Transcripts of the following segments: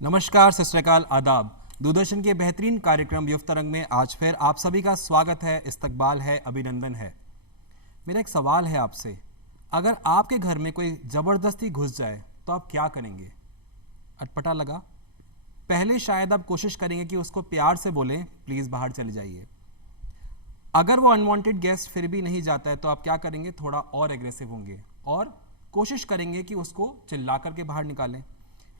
नमस्कार, सत श्री अकाल, आदाब। दूरदर्शन के बेहतरीन कार्यक्रम युव तरंग में आज फिर आप सभी का स्वागत है, इस्तकबाल है, अभिनंदन है। मेरा एक सवाल है आपसे, अगर आपके घर में कोई ज़बरदस्ती घुस जाए तो आप क्या करेंगे? अटपटा लगा? पहले शायद आप कोशिश करेंगे कि उसको प्यार से बोलें, प्लीज़ बाहर चले जाइए। अगर वो अनवांटेड गेस्ट फिर भी नहीं जाता है तो आप क्या करेंगे? थोड़ा और एग्रेसिव होंगे और कोशिश करेंगे कि उसको चिल्ला करके बाहर निकालें।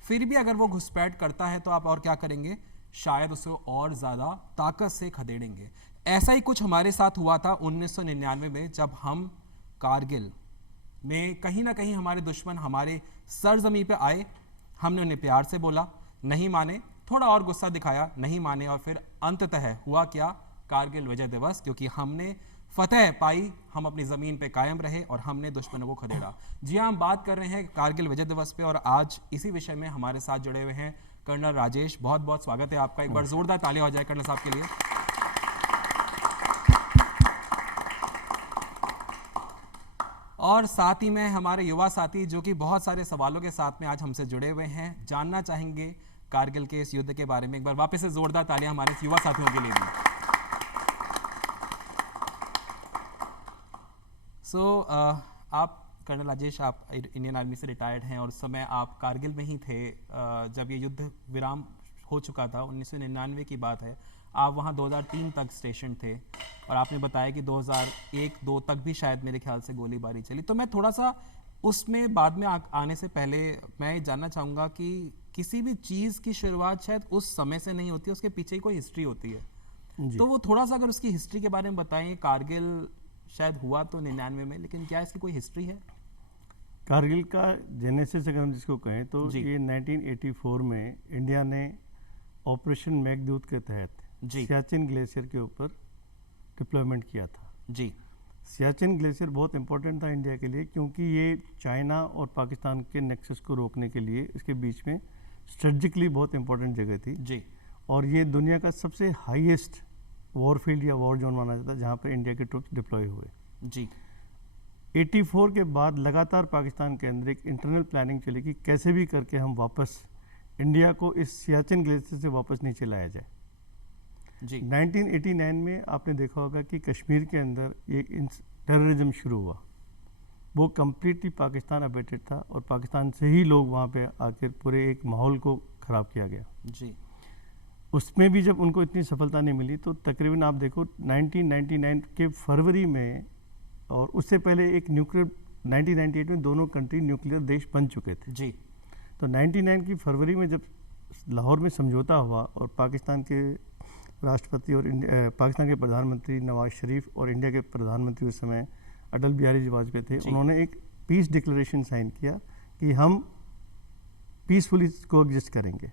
फिर भी अगर वो घुसपैठ करता है तो आप और क्या करेंगे? शायद उसे और ज़्यादा ताकत से खदेड़ेंगे। ऐसा ही कुछ हमारे साथ हुआ था 1999 में, जब हम कारगिल में कहीं ना कहीं हमारे दुश्मन हमारे सरजमी पे आए। हमने उन्हें प्यार से बोला, नहीं माने, थोड़ा और गुस्सा दिखाया, नहीं माने, और फिर अंततः हुआ क्या? कारगिल विजय दिवस, क्योंकि हमने फतेह पाई, हम अपनी ज़मीन पे कायम रहे और हमने दुश्मनों को खदेड़ा। जी हाँ, हम बात कर रहे हैं कारगिल विजय दिवस पे और आज इसी विषय में हमारे साथ जुड़े हुए हैं कर्नल राजेश। बहुत बहुत स्वागत है आपका। एक बार जोरदार तालियां हो जाए कर्नल साहब के लिए। और साथ ही में हमारे युवा साथी जो कि बहुत सारे सवालों के साथ में आज हमसे जुड़े हुए हैं, जानना चाहेंगे कारगिल के इस युद्ध के बारे में। एक बार वापस से जोरदार तालियां हमारे युवा साथियों के लिए भी। आप कर्नल राजेश, आप इंडियन आर्मी से रिटायर्ड हैं और उस समय आप कारगिल में ही थे जब ये युद्ध विराम हो चुका था। 1999 की बात है। आप वहाँ 2003 तक स्टेशन थे और आपने बताया कि 2001-2 तक भी शायद मेरे ख्याल से गोलीबारी चली। तो मैं थोड़ा सा उसमें बाद में आने से पहले मैं ये जानना चाहूँगा कि किसी भी चीज़ की शुरुआत शायद उस समय से नहीं होती, उसके पीछे ही कोई हिस्ट्री होती है। तो वो थोड़ा सा अगर उसकी हिस्ट्री के बारे में बताएं। कारगिल शायद हुआ तो 99 में, लेकिन क्या इसकी कोई हिस्ट्री है? कारगिल का जेनेसिस अगर हम जिसको कहें तो ये 1984 में इंडिया ने ऑपरेशन मेघदूत के तहत सियाचिन ग्लेशियर के ऊपर डिप्लॉयमेंट किया था। जी, सियाचिन ग्लेशियर बहुत इंपॉर्टेंट था इंडिया के लिए, क्योंकि ये चाइना और पाकिस्तान के नेक्सस को रोकने के लिए इसके बीच में स्ट्रेटजिकली बहुत इंपॉर्टेंट जगह थी। जी, और ये दुनिया का सबसे हाईएस्ट वॉरफील्ड या वॉर जोन माना जाता है जहाँ पर इंडिया के ट्रुप्स डिप्लॉय हुए। जी, 84 के बाद लगातार पाकिस्तान के अंदर एक इंटरनल प्लानिंग चली कि कैसे भी करके हम वापस इंडिया को इस सियाचिन ग्लेशियर से वापस नीचे लाया जाए। जी, 1989 में आपने देखा होगा कि कश्मीर के अंदर ये टेररिज्म शुरू हुआ। वो कम्प्लीटली पाकिस्तान अबेटेड था और पाकिस्तान से ही लोग वहाँ पे आकर पूरे एक माहौल को ख़राब किया गया। जी, उसमें भी जब उनको इतनी सफलता नहीं मिली तो तकरीबन आप देखो 1999 के फरवरी में, और उससे पहले एक न्यूक्लियर 1998 में दोनों कंट्री न्यूक्लियर देश बन चुके थे। जी, तो 99 की फरवरी में जब लाहौर में समझौता हुआ और पाकिस्तान के राष्ट्रपति और पाकिस्तान के प्रधानमंत्री नवाज शरीफ और इंडिया के प्रधानमंत्री उस समय अटल बिहारी वाजपेयी थे, उन्होंने एक पीस डिक्लेरेशन साइन किया कि हम पीसफुली को एग्जिस्ट करेंगे।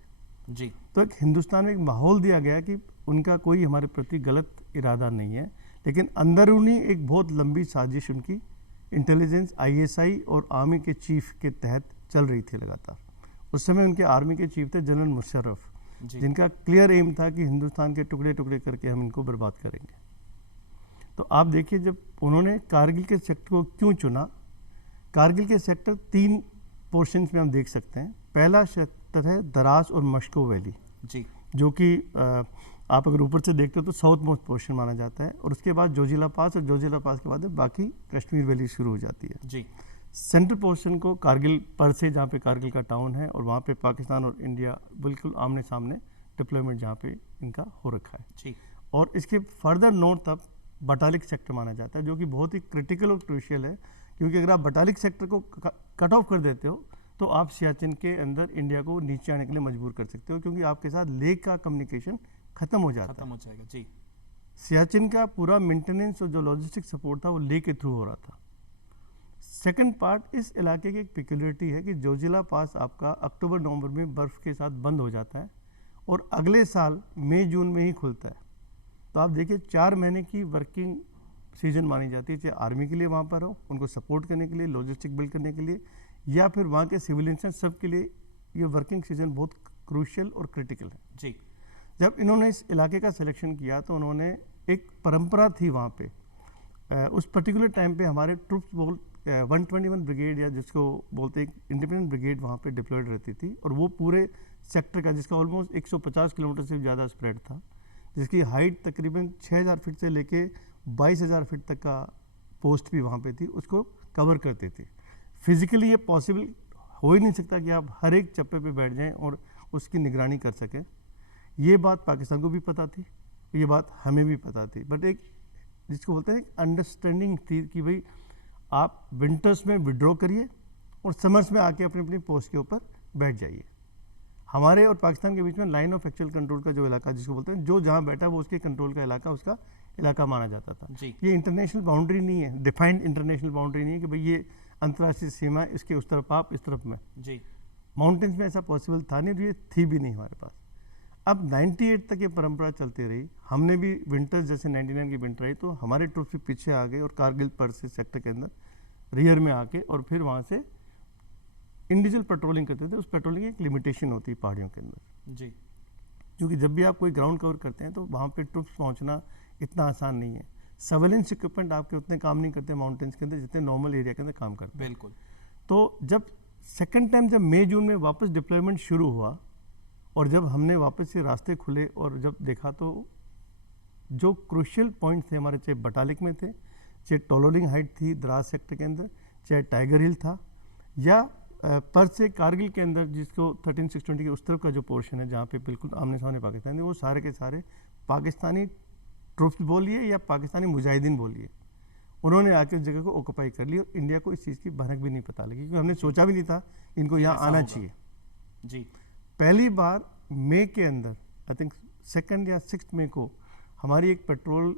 जी, तो एक हिंदुस्तान में एक माहौल दिया गया कि उनका कोई हमारे प्रति गलत इरादा नहीं है, लेकिन अंदरूनी एक बहुत लंबी साजिश उनकी इंटेलिजेंस आईएसआई और आर्मी के चीफ के तहत चल रही थी लगातार। उस समय उनके आर्मी के चीफ थे जनरल मुशर्रफ, जिनका क्लियर एम था कि हिंदुस्तान के टुकड़े टुकड़े करके हम इनको बर्बाद करेंगे। तो आप देखिए, जब उन्होंने कारगिल के सेक्टर को क्यों चुना, कारगिल के सेक्टर 3 पोर्शंस में हम देख सकते हैं। पहला सेक्टर है दराज और मश्को वैली, जी, जो कि आप अगर ऊपर से देखते हो तो साउथ मोस्ट पोर्शन माना जाता है, और उसके बाद जोजिला पास, और जोजिला पास के बाद बाकी कश्मीर वैली शुरू हो जाती है। जी, सेंट्रल पोर्शन को कारगिल पर से, जहाँ पे कारगिल का टाउन है, और वहाँ पे पाकिस्तान और इंडिया बिल्कुल आमने सामने डिप्लॉयमेंट जहाँ पे इनका हो रखा है। जी, और इसके फर्दर नॉर्थ अब बटालिक सेक्टर माना जाता है, जो कि बहुत ही क्रिटिकल और क्रूशियल है, क्योंकि अगर आप बटालिक सेक्टर को कट ऑफ कर देते हो तो आप सियाचिन के अंदर इंडिया को नीचे आने के लिए मजबूर कर सकते हो, क्योंकि आपके साथ लेक का कम्युनिकेशन खत्म हो जाता खत्म हो जाएगा। जी, सियाचिन का पूरा मेंटेनेंस और जो लॉजिस्टिक सपोर्ट था वो लेक के थ्रू हो रहा था। सेकंड पार्ट, इस इलाके की एक पिक्युलरिटी है कि जोजिला पास आपका अक्टूबर नवंबर में बर्फ़ के साथ बंद हो जाता है और अगले साल मई जून में ही खुलता है। तो आप देखिए 4 महीने की वर्किंग सीजन मानी जाती है, चाहे आर्मी के लिए वहाँ पर हो, उनको सपोर्ट करने के लिए, लॉजिस्टिक बिल्ड करने के लिए, या फिर वहाँ के सिविलियंस हैं, सब के लिए ये वर्किंग सीजन बहुत क्रूशियल और क्रिटिकल है। जी, जब इन्होंने इस इलाके का सिलेक्शन किया तो उन्होंने एक परंपरा थी वहाँ पे, उस पर्टिकुलर टाइम पे हमारे ट्रुप्स बहुत 121 ब्रिगेड या जिसको बोलते हैं इंडिपेंडेंट ब्रिगेड वहाँ पे डिप्लॉयड रहती थी, और वो पूरे सेक्टर का, जिसका ऑलमोस्ट 150 किलोमीटर से ज़्यादा स्प्रेड था, जिसकी हाइट तकरीबन 6000 फीट से लेके 22000 फीट तक का पोस्ट भी वहाँ पे थी, उसको कवर करते थे। फिजिकली ये पॉसिबल हो ही नहीं सकता कि आप हर एक चप्पे पे बैठ जाएं और उसकी निगरानी कर सकें। ये बात पाकिस्तान को भी पता थी, ये बात हमें भी पता थी, बट एक जिसको बोलते हैं अंडरस्टैंडिंग थी कि भाई आप विंटर्स में विड्रॉ करिए और समर्स में आके अपनी अपनी पोस्ट के ऊपर बैठ जाइए। हमारे और पाकिस्तान के बीच में लाइन ऑफ एक्चुअल कंट्रोल का जो इलाका जिसको बोलते हैं, जो जहाँ बैठा वो उसके कंट्रोल का इलाका उसका इलाका माना जाता था। ये इंटरनेशनल बाउंड्री नहीं है, डिफाइंड इंटरनेशनल बाउंड्री नहीं है कि भाई ये अंतर्राष्ट्रीय सीमा है, इसके उस तरफ आप, इस तरफ मैं। माउंटेन्स में ऐसा पॉसिबल था नहीं, तो ये थी भी नहीं हमारे पास। अब 98 तक ये परंपरा चलती रही। हमने भी विंटर्स जैसे 99 की विंटर आई तो हमारे ट्रूप्स भी पीछे आ गए और कारगिल पर से सेक्टर के अंदर रियर में आके और फिर वहाँ से इंडिविजुअल पेट्रोलिंग करते थे। उस पेट्रोलिंग की एक लिमिटेशन होती है पहाड़ियों के अंदर जी, क्योंकि जब भी आप कोई ग्राउंड कवर करते हैं तो वहाँ पे ट्रूप्स पहुँचना इतना आसान नहीं है। सर्वेलेंस इक्विपमेंट आपके उतने काम नहीं करते माउंटेन्स के अंदर जितने नॉर्मल एरिया के अंदर काम करते हैं। बिल्कुल। तो जब सेकेंड टाइम जब मई जून में वापस डिप्लॉयमेंट शुरू हुआ और जब हमने वापस से रास्ते खुले और जब देखा तो जो क्रूशियल पॉइंट थे हमारे, चाहे बटालिक में थे, चाहे टोलोलिंग हाइट थी द्रास सेक्टर के अंदर, चाहे टाइगर हिल था, या पर से कारगिल के अंदर जिसको 13620 के उस तरफ का जो पोर्शन है जहाँ पे बिल्कुल आमने सामने पाकिस्तान है, वो सारे के सारे पाकिस्तानी ट्रूप्स बोलिए या पाकिस्तानी मुजाहिदीन बोलिए, उन्होंने आके उस जगह को ऑक्यूपाई कर ली और इंडिया को इस चीज़ की भनक भी नहीं पता लगी, क्योंकि हमने सोचा भी नहीं था इनको यहाँ आना चाहिए जी। पहली बार मई के अंदर आई थिंक 2 या 6 मई को हमारी एक पेट्रोल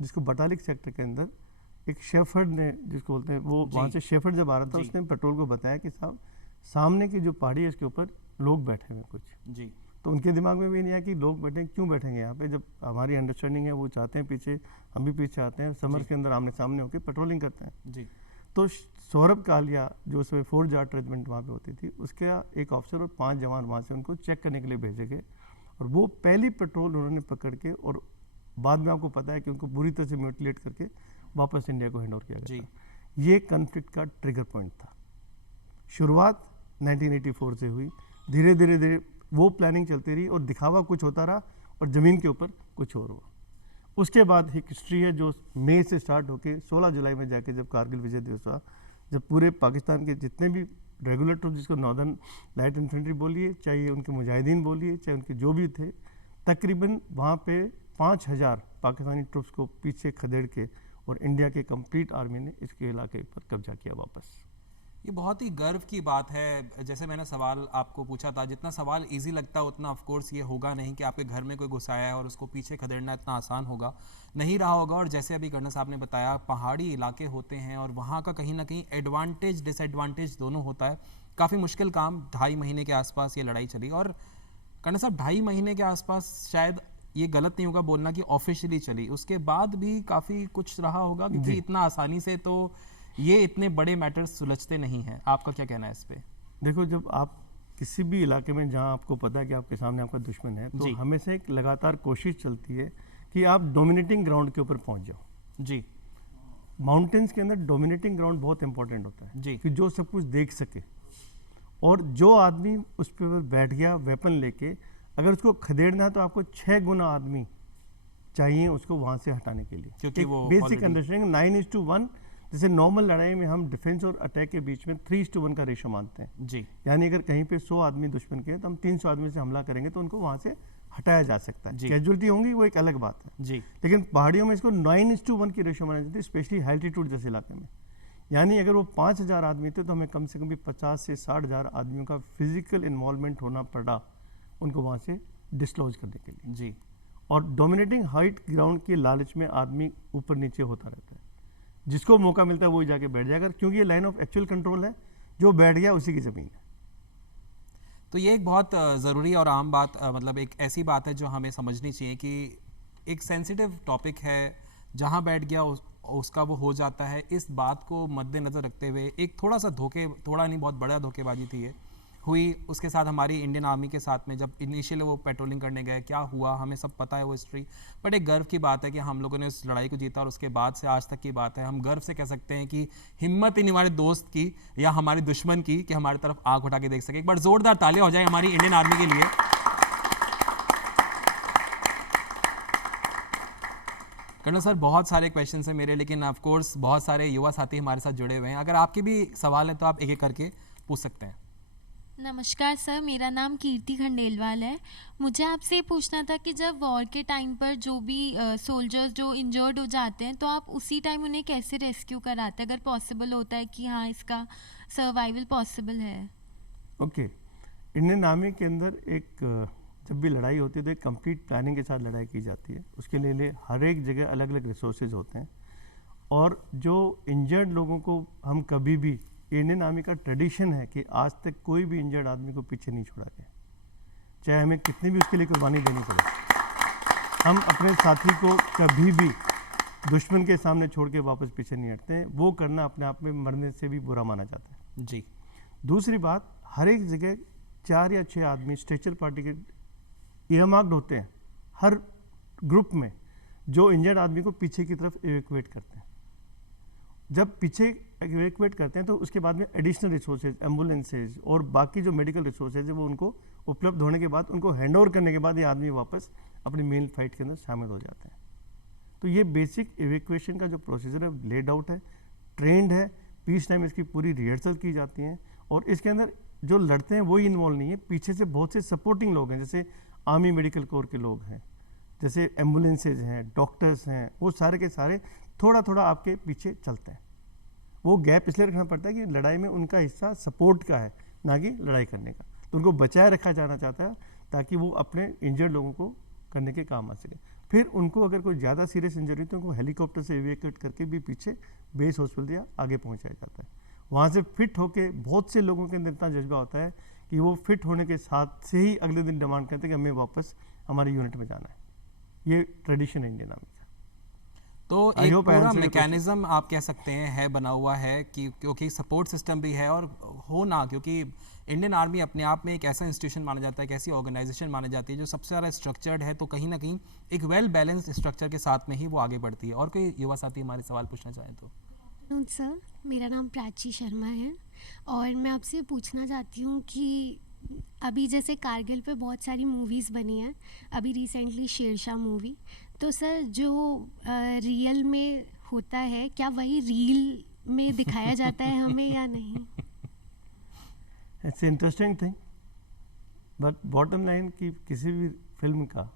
जिसको बटालिक सेक्टर के अंदर एक शेफर्ड ने, जिसको बोलते हैं वो, वहाँ से शेफर्ड जब आ रहा था उसने पेट्रोल को बताया कि साहब सामने की जो पहाड़ी है इसके ऊपर लोग बैठे हुए कुछ जी। तो उनके दिमाग में भी नहीं आया कि लोग बैठे, क्यों बैठेंगे यहाँ पे, जब हमारी अंडरस्टैंडिंग है वो चाहते हैं पीछे, हम भी पीछे आते हैं, समर के अंदर आमने सामने होकर पेट्रोलिंग करते हैं जी। तो सौरभ कालिया जो उसमें 4 जाट रेजिमेंट वहाँ पे होती थी, उसका एक ऑफिसर और 5 जवान वहाँ से उनको चेक करने के लिए भेजे गए और वो पहली पेट्रोल उन्होंने पकड़ के, और बाद में आपको पता है कि उनको बुरी तरह से म्यूटिलेट करके वापस इंडिया को हैंड ओवर किया गया था। ये कॉन्फ्लिक्ट का ट्रिगर पॉइंट था। शुरुआत 1984 से हुई, धीरे धीरे धीरे वो प्लानिंग चलती रही और दिखावा कुछ होता रहा और ज़मीन के ऊपर कुछ और हुआ। उसके बाद एक हिस्ट्री है जो मई से स्टार्ट होकर 16 जुलाई में जाके जब कारगिल विजय दिवस हुआ, जब पूरे पाकिस्तान के जितने भी रेगुलर ट्रूप, जिसको नॉर्दर्न लाइट इन्फेंट्री बोलिए, चाहे उनके मुजाहिदीन बोलिए, चाहे उनके जो भी थे, तकरीबन वहाँ पे 5000 पाकिस्तानी ट्रूप्स को पीछे खदेड़ के और इंडिया के कंप्लीट आर्मी ने इसके इलाके पर कब्जा किया वापस। ये बहुत ही गर्व की बात है। जैसे मैंने सवाल आपको पूछा था, जितना सवाल इजी लगता है उतना ऑफ कोर्स ये होगा नहीं कि आपके घर में कोई घुसाया है और उसको पीछे खदेड़ना इतना आसान होगा, नहीं रहा होगा। और जैसे अभी कर्नल साहब ने बताया, पहाड़ी इलाके होते हैं और वहाँ का कहीं ना कहीं एडवांटेज डिसएडवांटेज दोनों होता है। काफ़ी मुश्किल काम, 2.5 महीने के आसपास ये लड़ाई चली। और कर्नल साहब 2.5 महीने के आसपास, शायद ये गलत नहीं होगा बोलना कि ऑफिशियली चली, उसके बाद भी काफ़ी कुछ रहा होगा, क्योंकि इतना आसानी से तो ये इतने बड़े मैटर्स सुलझते नहीं हैं। आपका क्या कहना है इस पे? देखो, जब आप किसी भी इलाके में जहां आपको पता है कि आपके सामने आपका दुश्मन है, तो हमेशा एक लगातार कोशिश चलती है कि आप डोमिनेटिंग ग्राउंड के ऊपर पहुंच जाओ जी। माउंटेन्स के अंदर डोमिनेटिंग ग्राउंड बहुत इंपॉर्टेंट होता है जी, कि जो सब कुछ देख सके, और जो आदमी उस पर बैठ गया वेपन लेके, अगर उसको खदेड़ना है तो आपको 6 गुना आदमी चाहिए उसको वहां से हटाने के लिए, क्योंकि वो बेसिक अंडरस्टैंडिंग 9:1, जैसे नॉर्मल लड़ाई में हम डिफेंस और अटैक के बीच में 3:1 का रेशो मानते हैं जी। यानी अगर कहीं पे 100 आदमी दुश्मन के हैं तो हम 300 आदमी से हमला करेंगे तो उनको वहां से हटाया जा सकता है। कैजुअलिटी होंगी वो एक अलग बात है जी, लेकिन पहाड़ियों में इसको 9:1 की रेशो मानी जाती है, स्पेशली हाइल्टीट्यूड जैसे इलाके में। यानी अगर वो 5000 आदमी थे तो हमें कम से कम भी 50 से 60,000 आदमियों का फिजिकल इन्वॉल्वमेंट होना पड़ा उनको वहाँ से डिस्क्लोज करने के लिए जी। और डोमिनेटिंग हाइट ग्राउंड के लालच में आदमी ऊपर नीचे होता रहता है, जिसको मौका मिलता है वही जाके बैठ जाएगा, क्योंकि ये लाइन ऑफ एक्चुअल कंट्रोल है, जो बैठ गया उसी की ज़मीन है। तो ये एक बहुत ज़रूरी और आम बात, मतलब एक ऐसी बात है जो हमें समझनी चाहिए कि एक सेंसिटिव टॉपिक है, जहाँ बैठ गया उसका वो हो जाता है। इस बात को मद्देनज़र रखते हुए एक थोड़ा सा थोड़ा नहीं बहुत बड़ा धोखेबाजी थी ये, हुई उसके साथ हमारी इंडियन आर्मी के साथ में, जब इनिशियली वो पेट्रोलिंग करने गए, क्या हुआ हमें सब पता है वो हिस्ट्री। बट एक गर्व की बात है कि हम लोगों ने उस लड़ाई को जीता और उसके बाद से आज तक की बात है, हम गर्व से कह सकते हैं कि हिम्मत ही नहीं हमारे दोस्त की या हमारे दुश्मन की कि हमारी तरफ आंख उठा के देख सके। एक बार जोरदार तालियां हो जाए हमारी इंडियन आर्मी के लिए। कर्नल सर, बहुत सारे क्वेश्चन हैं मेरे, लेकिन ऑफ कोर्स बहुत सारे युवा साथी हमारे साथ जुड़े हुए हैं। अगर आपके भी सवाल हैं तो आप एक एक करके पूछ सकते हैं। नमस्कार सर, मेरा नाम कीर्ति खंडेलवाल है। मुझे आपसे ये पूछना था कि जब वॉर के टाइम पर जो भी सोल्जर्स जो इंजर्ड हो जाते हैं तो आप उसी टाइम उन्हें कैसे रेस्क्यू कराते हैं, अगर पॉसिबल होता है कि हाँ इसका सर्वाइवल पॉसिबल है। ओके, इंडियन आर्मी के अंदर एक जब भी लड़ाई होती है तो एक कंप्लीट प्लानिंग के साथ लड़ाई की जाती है। उसके लिए हर एक जगह अलग अलग रिसोर्सेज होते हैं, और जो इंजर्ड लोगों को हम कभी भी, इंडियन आर्मी का ट्रेडिशन है कि आज तक कोई भी इंजर्ड आदमी को पीछे नहीं छोड़ा गया, चाहे हमें कितनी भी उसके लिए कुर्बानी देनी पड़े। हम अपने साथी को कभी भी दुश्मन के सामने छोड़ के वापस पीछे नहीं हटते हैं। वो करना अपने आप में मरने से भी बुरा माना जाता है। जी। दूसरी बात, हर एक जगह 4 या 6 आदमी स्ट्रेचर पार्टी के इयरमार्क्ड होते हैं हर ग्रुप में, जो इंजर्ड आदमी को पीछे की तरफ इवैक्यूएट करते हैं। जब पीछे इवैक्यूएट करते हैं तो उसके बाद में एडिशनल रिसोर्सेज, एम्बुलेंसेज और बाकी जो मेडिकल रिसोर्सेज है वो उनको उपलब्ध होने के बाद, उनको हैंड ओवर करने के बाद ये आदमी वापस अपनी मेन फाइट के अंदर शामिल हो जाते हैं। तो ये बेसिक इवैक्यूएशन का जो प्रोसीजर है लेड आउट है, ट्रेंड है, पीस टाइम इसकी पूरी रिहर्सल की जाती हैं, और इसके अंदर जो लड़ते हैं वही इन्वॉल्व नहीं है, पीछे से बहुत से सपोर्टिंग लोग हैं, जैसे आर्मी मेडिकल कोर के लोग हैं, जैसे एम्बुलेंसेज हैं, डॉक्टर्स हैं, वो सारे के सारे थोड़ा थोड़ा आपके पीछे चलते हैं। वो गैप इसलिए रखना पड़ता है कि लड़ाई में उनका हिस्सा सपोर्ट का है, ना कि लड़ाई करने का। तो उनको बचाए रखा जाना चाहता है ताकि वो अपने इंजर्ड लोगों को करने के काम आ सके। फिर उनको अगर कोई ज़्यादा सीरियस इंजरी तो उनको हेलीकॉप्टर से इवैक्यूएट करके भी पीछे बेस हॉस्पिटल या आगे पहुंचाया जाता है। वहाँ से फिट होके बहुत से लोगों के अंदर इतना जज्बा होता है कि वो फिट होने के साथ से ही अगले दिन डिमांड करते हैं कि हमें वापस हमारे यूनिट में जाना है। ये ट्रेडिशन है इंडियन आर्मी का। तो एक पूरा मैकेनिज्म आप कह सकते हैं है बना हुआ है कि क्योंकि सपोर्ट सिस्टम भी है, और हो ना, क्योंकि इंडियन आर्मी अपने आप में एक ऐसा इंस्टीट्यूशन माना जाता है, एक ऐसी ऑर्गेनाइजेशन मानी जाती है जो सबसे ज़्यादा स्ट्रक्चर्ड है, तो कहीं ना कहीं एक वेल बैलेंस्ड स्ट्रक्चर के साथ में ही वो आगे बढ़ती है। और कोई युवा साथी हमारे सवाल पूछना चाहें तो। सर, मेरा नाम प्राची शर्मा है और मैं आपसे पूछना चाहती हूँ कि अभी जैसे कारगिल पे बहुत सारी मूवीज़ बनी हैं, अभी रिसेंटली शेरशाह मूवी, तो सर जो रियल में होता है क्या वही रील में दिखाया जाता है हमें या नहीं? It's interesting thing, but bottom line कि किसी भी फिल्म का,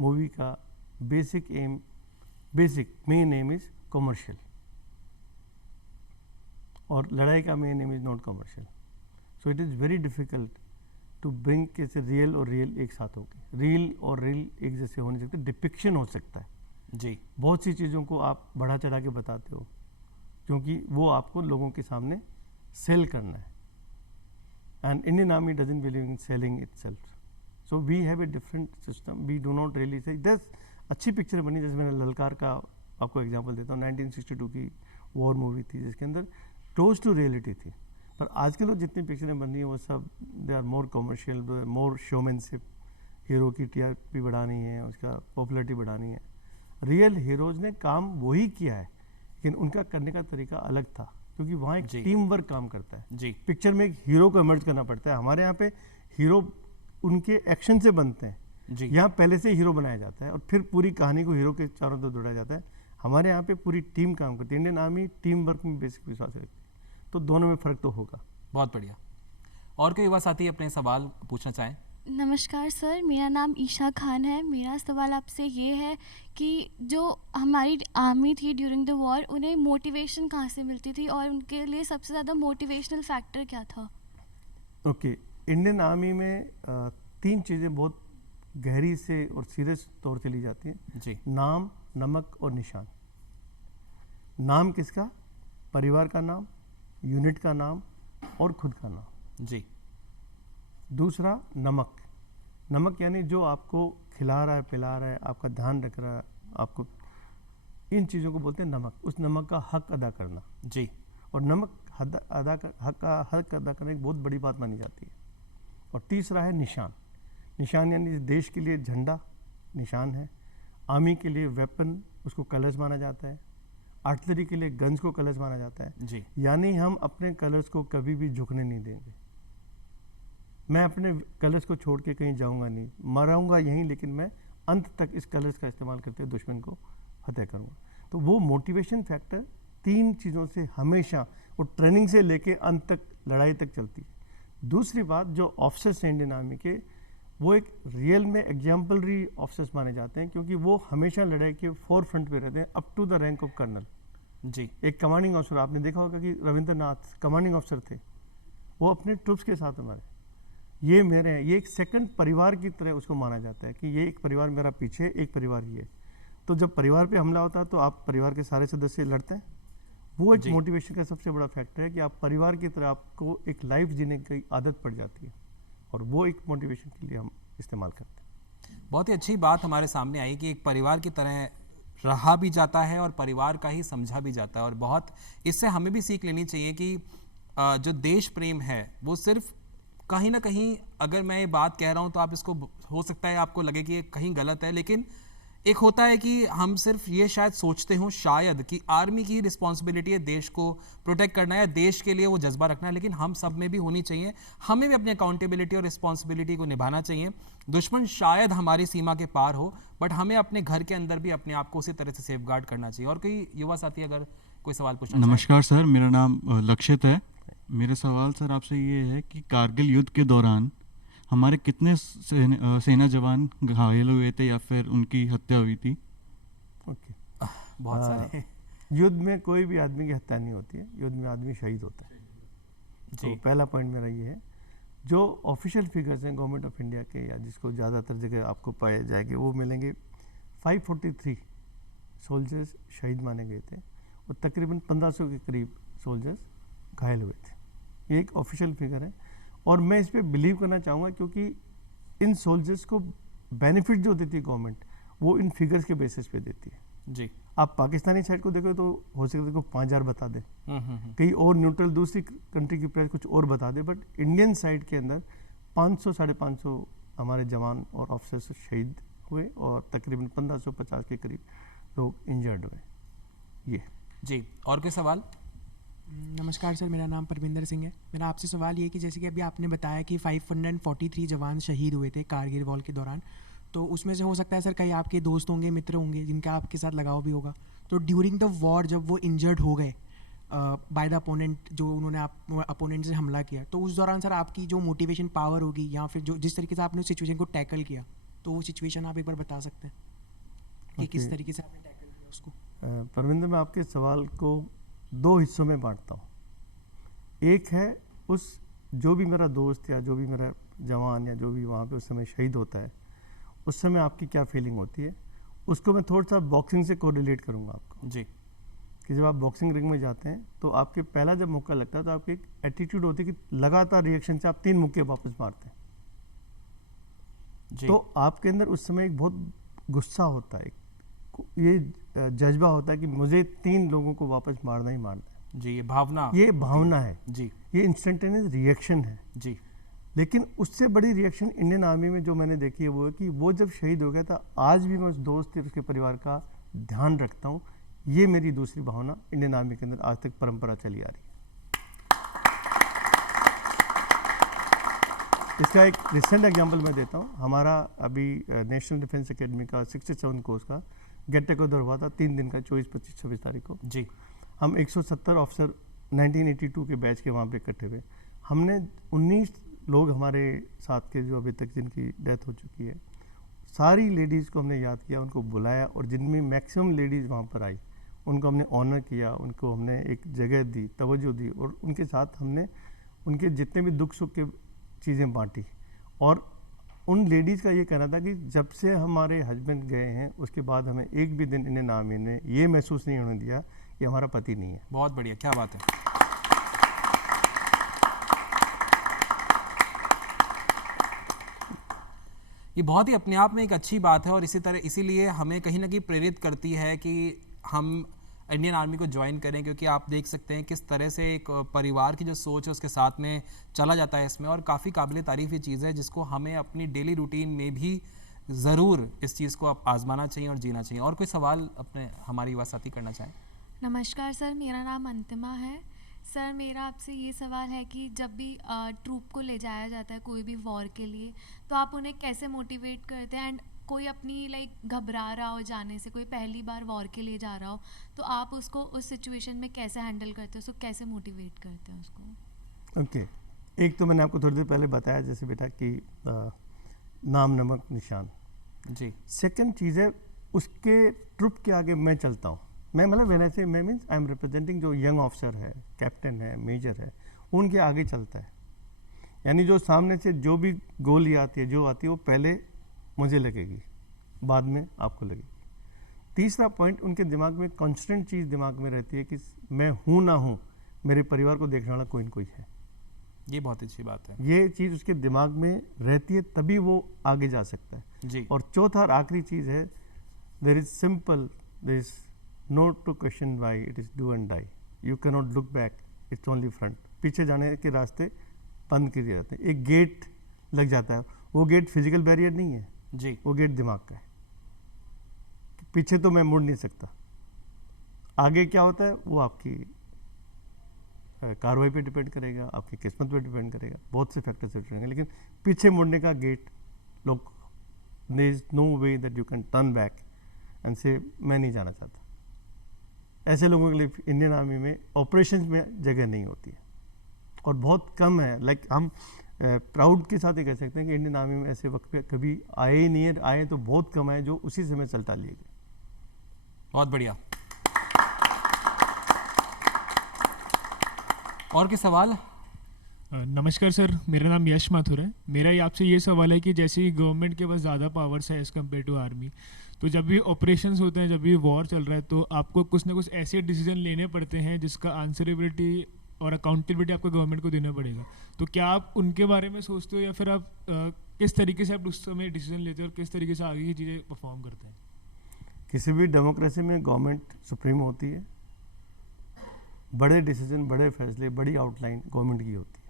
मूवी का basic main aim is commercial, और लड़ाई का main aim is not commercial. So it is very difficult to bring कैसे रियल और रियल एक साथ होके, रियल और रियल एक जैसे हो नहीं सकते। डिपिक्शन हो सकता है जी, बहुत सी चीज़ों को आप बढ़ा चढ़ा के बताते हो, क्योंकि वो आपको लोगों के सामने सेल करना है। And Indian army doesn't believe in selling itself, so we have a different system. We do not really say दस अच्छी पिक्चर बनी, जैसे मैंने ललकार का आपको एग्जांपल देता हूँ, 1962 की वॉर मूवी थी जिसके अंदर क्लोज टू रियलिटी थी। पर आज के लोग जितनी पिक्चरें बन रही हैं वो सब they are more commercial, more showmanship, hero की टीआरपी बढ़ानी है, उसका पॉपुलरिटी बढ़ानी है। रियल हीरोज ने काम वही किया है, लेकिन उनका करने का तरीका अलग था, क्योंकि वहाँ एक टीम वर्क काम करता है। जी, पिक्चर में एक हीरो को इमर्ज करना पड़ता है। हमारे यहाँ पे हीरो उनके एक्शन से बनते हैं, यहाँ पहले से हीरो बनाया जाता है और फिर पूरी कहानी को हीरो के चारों तरफ दौड़ाया जाता है। हमारे यहाँ पे पूरी टीम काम करती है। इंडियन आर्मी टीम वर्क में बेसिक विश्वास रखती है, तो दोनों में फ़र्क तो होगा। बहुत बढ़िया। और कोई युवा साथी अपने सवाल पूछना चाहें? नमस्कार सर, मेरा नाम ईशा खान है। मेरा सवाल आपसे ये है कि जो हमारी आर्मी थी ड्यूरिंग द वॉर, उन्हें मोटिवेशन कहाँ से मिलती थी और उनके लिए सबसे ज़्यादा मोटिवेशनल फैक्टर क्या था? ओके, इंडियन आर्मी में 3 चीज़ें बहुत गहरी से और सीरियस तौर से ली जाती हैं जी। नाम, नमक और निशान। नाम किसका? परिवार का नाम, यूनिट का नाम और खुद का नाम। जी। दूसरा नमक, नमक यानी जो आपको खिला रहा है, पिला रहा है, आपका ध्यान रख रहा है, आपको, इन चीज़ों को बोलते हैं नमक। उस नमक का हक अदा करना। जी। और नमक हक अदा करना एक बहुत बड़ी बात मानी जाती है। और तीसरा है निशान। निशान यानी देश के लिए झंडा निशान है, आर्मी के लिए वेपन उसको कलर्स माना जाता है, आर्टिलरी के लिए गन्स को कलर्स माना जाता है। जी यानी हम अपने कलर्स को कभी भी झुकने नहीं देंगे। मैं अपने कलर्स को छोड़ के कहीं जाऊंगा नहीं, मराऊंगा यहीं, लेकिन मैं अंत तक इस कलर्स का इस्तेमाल करते हुए दुश्मन को फतेह करूंगा। तो वो मोटिवेशन फैक्टर 3 चीज़ों से हमेशा वो ट्रेनिंग से लेके अंत तक लड़ाई तक चलती है। दूसरी बात, जो ऑफिसर्स हैं इंडियन आर्मी के, वो एक रियल में एग्जाम्पलरी ऑफिसर्स माने जाते हैं, क्योंकि वो हमेशा लड़ाई के फोर फ्रंट पे रहते हैं, up to the rank of colonel. जी एक कमांडिंग ऑफिसर, आपने देखा होगा कि रविंद्रनाथ कमांडिंग ऑफिसर थे, वो अपने ट्रुप्स के साथ हमारे, ये मेरे हैं, ये एक सेकंड परिवार की तरह उसको माना जाता है कि ये एक परिवार मेरा पीछे, एक परिवार ये। तो जब परिवार पे हमला होता है तो आप परिवार के सारे सदस्य लड़ते हैं। वो एक जी। मोटिवेशन का सबसे बड़ा फैक्टर है कि आप परिवार की तरह, आपको एक लाइफ जीने की आदत पड़ जाती है, और वो एक मोटिवेशन के लिए हम इस्तेमाल करते हैं। बहुत ही अच्छी बात हमारे सामने आई कि एक परिवार की तरह रहा भी जाता है और परिवार का ही समझा भी जाता है। और बहुत इससे हमें भी सीख लेनी चाहिए कि जो देश प्रेम है वो सिर्फ कहीं ना कहीं, अगर मैं ये बात कह रहा हूँ तो आप इसको, हो सकता है आपको लगे कि ये कहीं गलत है, लेकिन एक होता है कि हम सिर्फ ये शायद सोचते हो शायद कि आर्मी की रिस्पॉन्सिबिलिटी है देश को प्रोटेक्ट करना है, देश के लिए वो जज्बा रखना है, लेकिन हम सब में भी होनी चाहिए। हमें भी अपनी अकाउंटेबिलिटी और रिस्पॉन्सिबिलिटी को निभाना चाहिए। दुश्मन शायद हमारी सीमा के पार हो, बट हमें अपने घर के अंदर भी अपने आप को उसी तरह से सेफगार्ड करना चाहिए। और कोई युवा साथी अगर कोई सवाल पूछना चाहे। नमस्कार सर, मेरा नाम लक्षित है। मेरा सवाल सर आपसे ये है कि कारगिल युद्ध के दौरान हमारे कितने सेना जवान घायल हुए थे या फिर उनकी हत्या हुई थी? ओके, बहुत सारे। युद्ध में कोई भी आदमी की हत्या नहीं होती है, युद्ध में आदमी शहीद होता है। तो पहला पॉइंट मेरा ये है। जो ऑफिशियल फिगर्स हैं गवर्नमेंट ऑफ इंडिया के, या जिसको ज़्यादातर जगह आपको पाए जाएंगे, वो मिलेंगे 543 सोल्जर्स शहीद माने गए थे और तकरीबन 1500 के करीब सोल्जर्स घायल हुए थे। ये एक ऑफिशियल फिगर है, और मैं इस पर बिलीव करना चाहूँगा क्योंकि इन सोल्जर्स को बेनिफिट जो देती है गवर्नमेंट, वो इन फिगर्स के बेसिस पे देती है। जी आप पाकिस्तानी साइड को देखो तो हो सकता है 5000 बता दे, कहीं और न्यूट्रल दूसरी कंट्री की प्राइस कुछ और बता दे, बट इंडियन साइड के अंदर 500 550 हमारे जवान और ऑफिसर्स शहीद हुए और तकरीबन 1550 के करीब लोग इंजर्ड हुए। ये जी। और कोई सवाल? नमस्कार सर, मेरा नाम परविंदर सिंह है। मेरा आपसे सवाल ये है कि जैसे कि अभी आपने बताया कि 543 जवान शहीद हुए थे कारगिल वॉर के दौरान, तो उसमें से हो सकता है सर कई आपके दोस्त होंगे, मित्र होंगे जिनका आपके साथ लगाव भी होगा। तो ड्यूरिंग द वॉर जब वो इंजर्ड हो गए बाय द अपोनेंट, जो उन्होंने अपोनेंट से हमला किया, तो उस दौरान सर आपकी जो मोटिवेशन पावर होगी या फिर जो जिस तरीके से आपने उस सिचुएशन को टैकल किया, तो वो सिचुएशन आप एक बार बता सकते हैं कि किस तरीके से आपने टैकल किया उसको? परविंदर, मैं आपके सवाल को 2 हिस्सों में बांटता हूँ। एक है उस जो भी मेरा दोस्त या जो भी मेरा जवान या जो भी वहाँ पे उस समय शहीद होता है, उस समय आपकी क्या फीलिंग होती है, उसको मैं थोड़ा सा बॉक्सिंग से कोरिलेट करूँगा आपको। जी। कि जब आप बॉक्सिंग रिंग में जाते हैं तो आपके पहला जब मौका लगता है तो आपकी एक एटीट्यूड होती है कि लगातार रिएक्शन से आप 3 मुक्के वापस मारते हैं। जी। तो आपके अंदर उस समय एक बहुत गुस्सा होता है, ये जज्बा होता है कि मुझे 3 लोगों को वापस मारना ही मारना है। जी, ये भावना है, जी ये इंस्टेंटेनियस रिएक्शन है। जी। लेकिन उससे बड़ी रिएक्शन इंडियन आर्मी में जो मैंने देखी है वो है कि वो जब शहीद हो गया था, आज भी मैं उस दोस्त और उसके परिवार का ध्यान रखता हूँ। ये मेरी दूसरी भावना इंडियन आर्मी के अंदर आज तक परंपरा चली आ रही है। इसका एक रिसेंट एग्जांपल मैं देता हूँ। हमारा अभी नेशनल डिफेंस एकेडमी का 67 कोर्स का गेट टुगेदर हुआ था 3 दिन का, 24, 25, 26 तारीख को। जी। हम 170 ऑफिसर 1982 के बैच के वहाँ पे इकट्ठे हुए। हमने 19 लोग हमारे साथ के जो अभी तक जिनकी डेथ हो चुकी है, सारी लेडीज़ को हमने याद किया, उनको बुलाया, और जिनमें मैक्सिमम लेडीज़ वहाँ पर आई उनको हमने ऑनर किया, उनको हमने एक जगह दी, तवज्जो दी, और उनके साथ हमने उनके जितने भी दुख सुख के चीज़ें बांटी। और उन लेडीज़ का ये कहना था कि जब से हमारे हस्बैंड गए हैं उसके बाद हमें एक भी दिन इंडियन आर्मी ने ये महसूस नहीं होने दिया कि हमारा पति नहीं है। बहुत बढ़िया, क्या बात है। ये बहुत ही अपने आप में एक अच्छी बात है, और इसी तरह इसीलिए हमें कहीं ना कहीं प्रेरित करती है कि हम इंडियन आर्मी को ज्वाइन करें, क्योंकि आप देख सकते हैं किस तरह से एक परिवार की जो सोच है उसके साथ में चला जाता है इसमें, और काफ़ी काबिल तारीफ़ ये चीज़ है जिसको हमें अपनी डेली रूटीन में भी ज़रूर इस चीज़ को आजमाना चाहिए और जीना चाहिए। और कोई सवाल अपने हमारी युवा साथी करना चाहें? नमस्कार सर, मेरा नाम अंतिमा है। सर मेरा आपसे ये सवाल है कि जब भी ट्रूप को ले जाया जाता है कोई भी वॉर के लिए, तो आप उन्हें कैसे मोटिवेट करते हैं? एंड कोई अपनी घबरा रहा हो जाने से, कोई पहली बार वॉर के लिए जा रहा हो, तो आप उसको उस सिचुएशन में कैसे हैंडल करते हो, उसको कैसे मोटिवेट करते हैं उसको? ओके, एक तो मैंने आपको थोड़ी देर पहले बताया जैसे बेटा कि नाम नमक निशान। जी। सेकंड चीज़ है उसके ट्रुप के आगे मैं चलता हूँ। मैं मतलब वेन से मैं मीन्स आई एम रिप्रेजेंटिंग जो यंग ऑफिसर है, कैप्टन है, मेजर है, उनके आगे चलता है। यानी जो सामने से जो भी गोली आती है, जो आती है, वो पहले मुझे लगेगी, बाद में आपको लगेगी। तीसरा पॉइंट, उनके दिमाग में कॉन्स्टेंट चीज़ दिमाग में रहती है कि मैं हूँ ना हूँ, मेरे परिवार को देखने वाला कोई न कोई है। ये बहुत अच्छी बात है। ये चीज़ उसके दिमाग में रहती है, तभी वो आगे जा सकता है। जी। और चौथा और आखिरी चीज़ है, there is simple, there is no to question why, it is do and die. You can not look back, it's only front. पीछे जाने के रास्ते बंद किए जाते हैं। एक गेट लग जाता है, वो गेट फिजिकल बैरियर नहीं है जी। वो गेट दिमाग का है। पीछे तो मैं मुड़ नहीं सकता, आगे क्या होता है वो आपकी कार्रवाई पे डिपेंड करेगा, आपकी किस्मत पे डिपेंड करेगा, बहुत से फैक्टर्स पे डिपेंड करेगा। लेकिन पीछे मुड़ने का गेट लोग, there is no way that you can turn back and से मैं नहीं जाना चाहता। ऐसे लोगों के लिए इंडियन आर्मी में ऑपरेशंस में जगह नहीं होती है और बहुत कम है। लाइक हम प्राउड के साथ ये कह सकते हैं कि इंडियन आर्मी में ऐसे वक्त पे कभी आए ही नहीं है, आए तो बहुत कम है जो उसी समय चलता लिए गए। बहुत बढ़िया। और किस सवाल? नमस्कार सर, मेरा नाम यश माथुर है। मेरा ये आपसे ये सवाल है कि जैसे ही गवर्नमेंट के पास ज़्यादा पावर्स है एज़ कम्पेयर टू आर्मी, तो जब भी ऑपरेशंस होते हैं, जब भी वॉर चल रहा है, तो आपको कुछ ना कुछ ऐसे डिसीजन लेने पड़ते हैं जिसका आंसरेबिलिटी और अकाउंटेबिलिटी आपको गवर्नमेंट को देना पड़ेगा। तो क्या आप उनके बारे में सोचते हो, या फिर आप किस तरीके से आप उस समय डिसीजन लेते हो और किस तरीके से आगे की चीज़ें परफॉर्म करते हैं? किसी भी डेमोक्रेसी में गवर्नमेंट सुप्रीम होती है, बड़े डिसीजन, बड़े फैसले, बड़ी आउटलाइन गवर्नमेंट की होती है।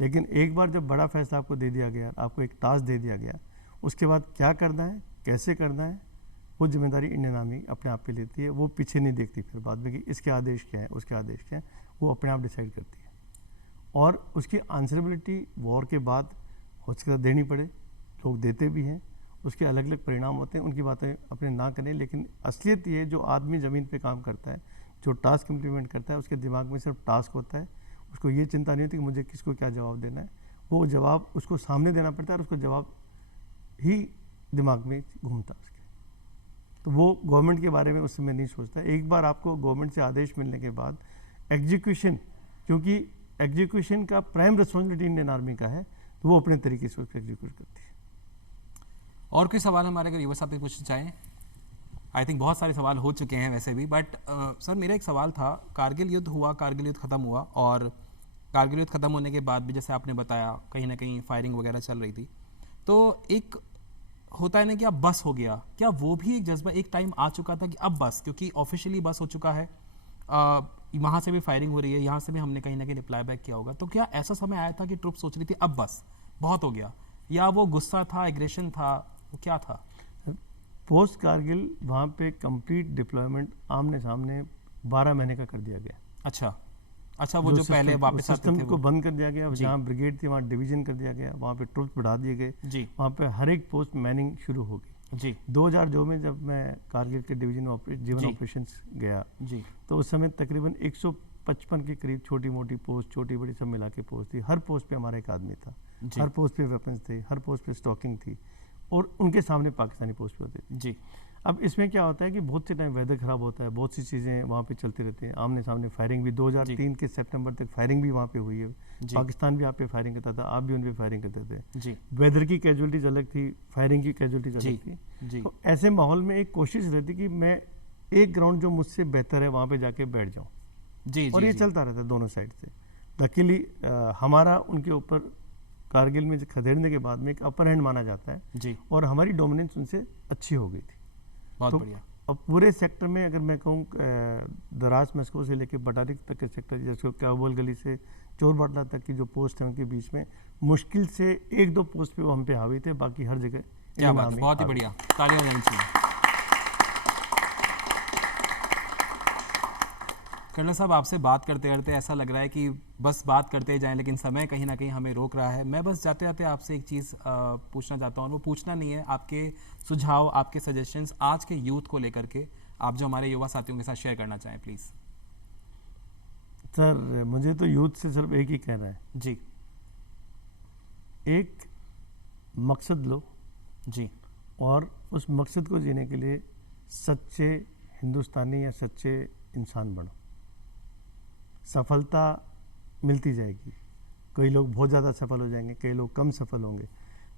लेकिन एक बार जब बड़ा फैसला आपको दे दिया गया, आपको एक टास्क दे दिया गया, उसके बाद क्या करना है, कैसे करना है, वो जिम्मेदारी इंडियन आर्मी अपने आप पे लेती है। वो पीछे नहीं देखती फिर बाद में कि इसके आदेश क्या है, उसके आदेश क्या है, वो अपने आप डिसाइड करती है। और उसकी आंसरेबिलिटी वॉर के बाद हो सकता देनी पड़े, लोग देते भी हैं, उसके अलग अलग परिणाम होते हैं, उनकी बातें अपने ना करें। लेकिन असलियत ये है, जो आदमी ज़मीन पे काम करता है, जो टास्क इम्प्लीमेंट करता है, उसके दिमाग में सिर्फ टास्क होता है, उसको ये चिंता नहीं होती कि मुझे किसको क्या जवाब देना है। वो जवाब उसको सामने देना पड़ता है और उसको जवाब ही दिमाग में घूमता है उसके। तो वो गवर्नमेंट के बारे में उस समय नहीं सोचता। एक बार आपको गवर्नमेंट से आदेश मिलने के बाद एग्जीक्यूशन, क्योंकि एग्जीक्यूशन का प्राइम रिस्पॉन्सिबिलिटी इंडियन आर्मी का है, तो वो अपने तरीके से उसको एग्जीक्यूट करती है। और कोई सवाल हमारे अगर युवा साथी पूछना चाहें? आई थिंक बहुत सारे सवाल हो चुके हैं वैसे भी, बट सर मेरा एक सवाल था। कारगिल युद्ध हुआ, कारगिल युद्ध ख़त्म हुआ, और कारगिल युद्ध ख़त्म होने के बाद भी जैसे आपने बताया कहीं ना कहीं फायरिंग वगैरह चल रही थी, तो एक होता है ना कि अब बस हो गया, क्या वो भी एक जज्बा, एक टाइम आ चुका था कि अब बस, क्योंकि ऑफिशियली बस हो चुका है, वहाँ से भी फायरिंग हो रही है, यहाँ से भी हमने कहीं ना कहीं रिप्लाई बैक किया होगा, तो क्या ऐसा समय आया था कि ट्रुप सोच रही थी अब बस बहुत हो गया, या वो गुस्सा था, एग्रेशन था, वो क्या था? पोस्ट कारगिल वहाँ पे कंप्लीट डिप्लॉयमेंट आमने सामने 12 महीने का कर दिया गया। अच्छा, वो जो पहले वापस आते सिस्टम थे को वो। बंद कर दिया गया। जहाँ ब्रिगेड थी वहाँ डिवीजन कर दिया गया, वहाँ पे ट्रुप्स बढ़ा दिए गए जी वहाँ पे हर एक पोस्ट मैनिंग शुरू हो गई जी 2002 में जब मैं कारगिल के डिवीजन जीवन जी। ऑपरेशंस गया, जी तो उस समय तकरीबन 155 के करीब छोटी मोटी पोस्ट, छोटी बड़ी सब मिला के पोस्ट थी। हर पोस्ट पे हमारा एक आदमी था, जी। हर पोस्ट पे वेपन्स थे, हर पोस्ट पे स्टॉकिंग थी, और उनके सामने पाकिस्तानी पोस्ट पे होती थी। जी अब इसमें क्या होता है कि बहुत से टाइम वेदर ख़राब होता है, बहुत सी चीज़ें वहाँ पे चलती रहती हैं, आमने सामने फायरिंग भी 2003 के सितंबर तक फायरिंग भी वहाँ पे हुई है। जी। पाकिस्तान भी आप पे फायरिंग करता था, आप भी उन पे फायरिंग करते थे। जी वेदर की कैजुअलिटीज अलग थी, फायरिंग की कैजुअलिटीज जी अलग थी। जी तो ऐसे माहौल में एक कोशिश रहती कि मैं एक ग्राउंड जो मुझसे बेहतर है वहाँ पे जाके बैठ जाऊँ, जी और जी ये जी। चलता रहता है दोनों साइड से। लकीली हमारा उनके ऊपर कारगिल में खदेड़ने के बाद में एक अपर हैंड माना जाता है, जी और हमारी डोमिनेंस उनसे अच्छी हो गई थी। बहुत तो बढ़िया। अब पूरे सेक्टर में अगर मैं कहूँ दराज मस्को से लेकर बटारी तक के सेक्टर, जैसे काबुल गली से चोर बाटला तक की जो पोस्ट है उनके बीच में मुश्किल से 1-2 पोस्ट पे वो हम पे हावी थे, बाकी हर जगह क्या इंडियन बात है, आर्मी बहुत ही हावी। बढ़िया, तालियां हो जानी चाहिए। कर्नल साहब, आपसे बात करते करते ऐसा लग रहा है कि बस बात करते जाएं, लेकिन समय कहीं ना कहीं हमें रोक रहा है। मैं बस जाते जाते आपसे एक चीज़ पूछना चाहता हूँ, वो पूछना नहीं है, आपके सुझाव, आपके सजेशंस आज के यूथ को लेकर के आप जो हमारे युवा साथियों के साथ शेयर करना चाहें, प्लीज़। सर मुझे तो यूथ से सिर्फ एक ही कहना है, जी एक मकसद लो जी और उस मकसद को जीने के लिए सच्चे हिंदुस्तानी या सच्चे इंसान बनो। सफलता मिलती जाएगी, कई लोग बहुत ज़्यादा सफल हो जाएंगे, कई लोग कम सफल होंगे,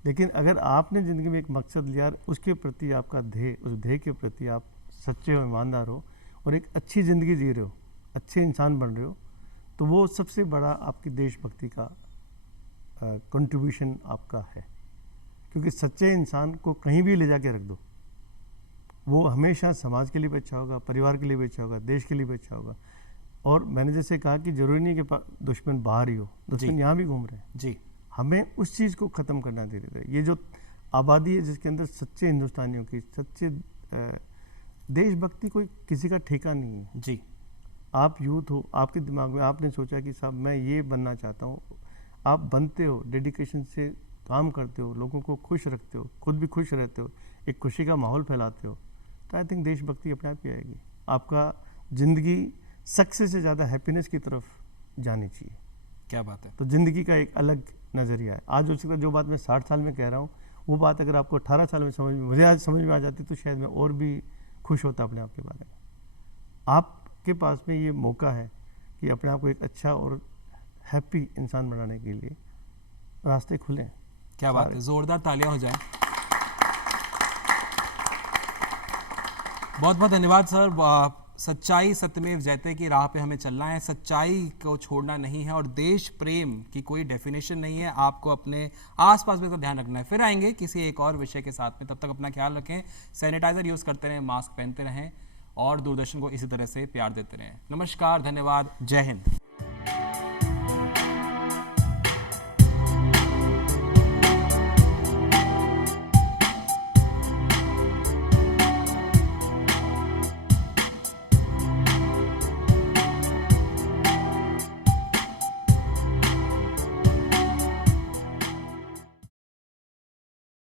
लेकिन अगर आपने ज़िंदगी में एक मकसद लिया और उसके प्रति आपका ध्येय, उस ध्येय के प्रति आप सच्चे हो, ईमानदार हो और एक अच्छी ज़िंदगी जी रहे हो, अच्छे इंसान बन रहे हो, तो वो सबसे बड़ा आपकी देशभक्ति का कंट्रीब्यूशन आपका है। क्योंकि सच्चे इंसान को कहीं भी ले जाके रख दो, वो हमेशा समाज के लिए भी अच्छा होगा, परिवार के लिए भी अच्छा होगा, देश के लिए भी अच्छा होगा। और मैंने जैसे कहा कि जरूरी नहीं कि दुश्मन बाहर ही हो, दुश्मन यहाँ भी घूम रहे हैं। जी हमें उस चीज़ को ख़त्म करना धीरे धीरे। ये जो आबादी है जिसके अंदर सच्चे हिंदुस्तानियों की, सच्चे देशभक्ति, कोई किसी का ठेका नहीं है। जी आप यूथ हो, आपके दिमाग में आपने सोचा कि साहब मैं ये बनना चाहता हूँ, आप बनते हो, डेडिकेशन से काम करते हो, लोगों को खुश रखते हो, खुद भी खुश रहते हो, एक खुशी का माहौल फैलाते हो, तो आई थिंक देशभक्ति अपने आप ही आएगी। आपका ज़िंदगी सक्सेस से ज़्यादा हैप्पीनेस की तरफ जानी चाहिए। क्या बात है। तो ज़िंदगी का एक अलग नज़रिया है। आज हो सकता है जो बात मैं 60 साल में कह रहा हूँ, वो बात अगर आपको 18 साल में मुझे आज समझ में आ जाती, तो शायद मैं और भी खुश होता अपने आप के बारे में। आपके पास में ये मौका है कि अपने आप को एक अच्छा और हैप्पी इंसान बनाने के लिए रास्ते खुलें। क्या बात है, जोरदार तालियां हो जाएं। बहुत बहुत धन्यवाद सर। सच्चाई सत्यमेव जयते की राह पे हमें चलना है, सच्चाई को छोड़ना नहीं है और देश प्रेम की कोई डेफिनेशन नहीं है। आपको अपने आसपास में तो ध्यान रखना है। फिर आएंगे किसी एक और विषय के साथ में, तब तक अपना ख्याल रखें, सैनिटाइजर यूज़ करते रहें, मास्क पहनते रहें और दूरदर्शन को इसी तरह से प्यार देते रहें। नमस्कार, धन्यवाद, जय हिंद।